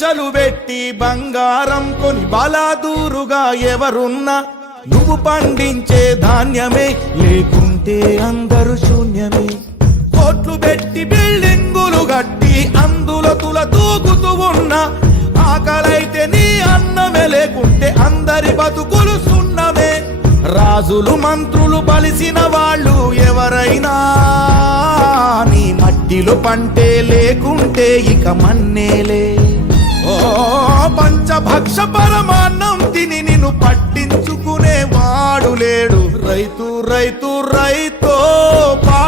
లక్షలు పెట్టి బంగారం కొని బలాదూరుగా ఎవరున్నా నువ్వు పండించే ధాన్యమే, లేకుంటే అందరూ శూన్యమే. కోట్లు పెట్టి బిల్డింగులు గట్టి అందులో తుల తూగుతూ ఉన్నా ఆకలైతే నీ అన్నమే, లేకుంటే అందరి బతుకులు సున్నమే. రాజులు మంత్రులు బలిసిన వాళ్ళు ఎవరైనా నీ మట్టిలో పంటే, లేకుంటే ఇక మన్నేలే. ఓ పంచభక్ష పరమాన్నం తిని నిన్ను పట్టించుకునే వాడు లేడు. రైతు రైతు రైతో పాడు